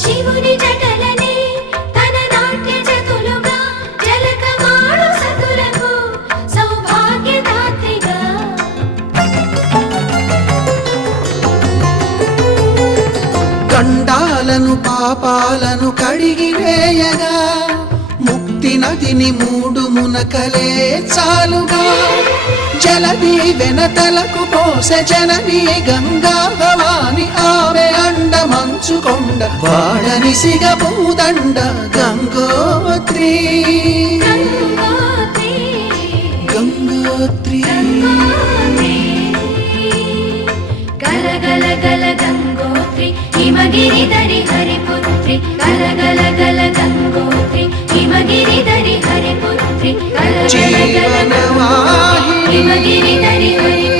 శివుని జటలనే తన నాట్య జతులుగా జలకమాడు సతులకు సౌభాగ్యదాత్రిగా గండాలను పాపాలను కడిగివేయగా ముక్తి నదిని మూడు మునకలే చాలుగా జలది వెనతలకు పోసె జనని గంగా భవాని ఆమె అండ మంచుకొండ వాడని సిగపూదండ గంగోత్రి గంగోత్రి గల గల గల గంగోత్రి హిమగిరిధరి హరిపుత్రి గల గల గల గంగోత్రి హిమగిరిధరి హరిపుత్రి గల గల గల గంగోత్రి హిమగిరిధరి హరిపుత్రి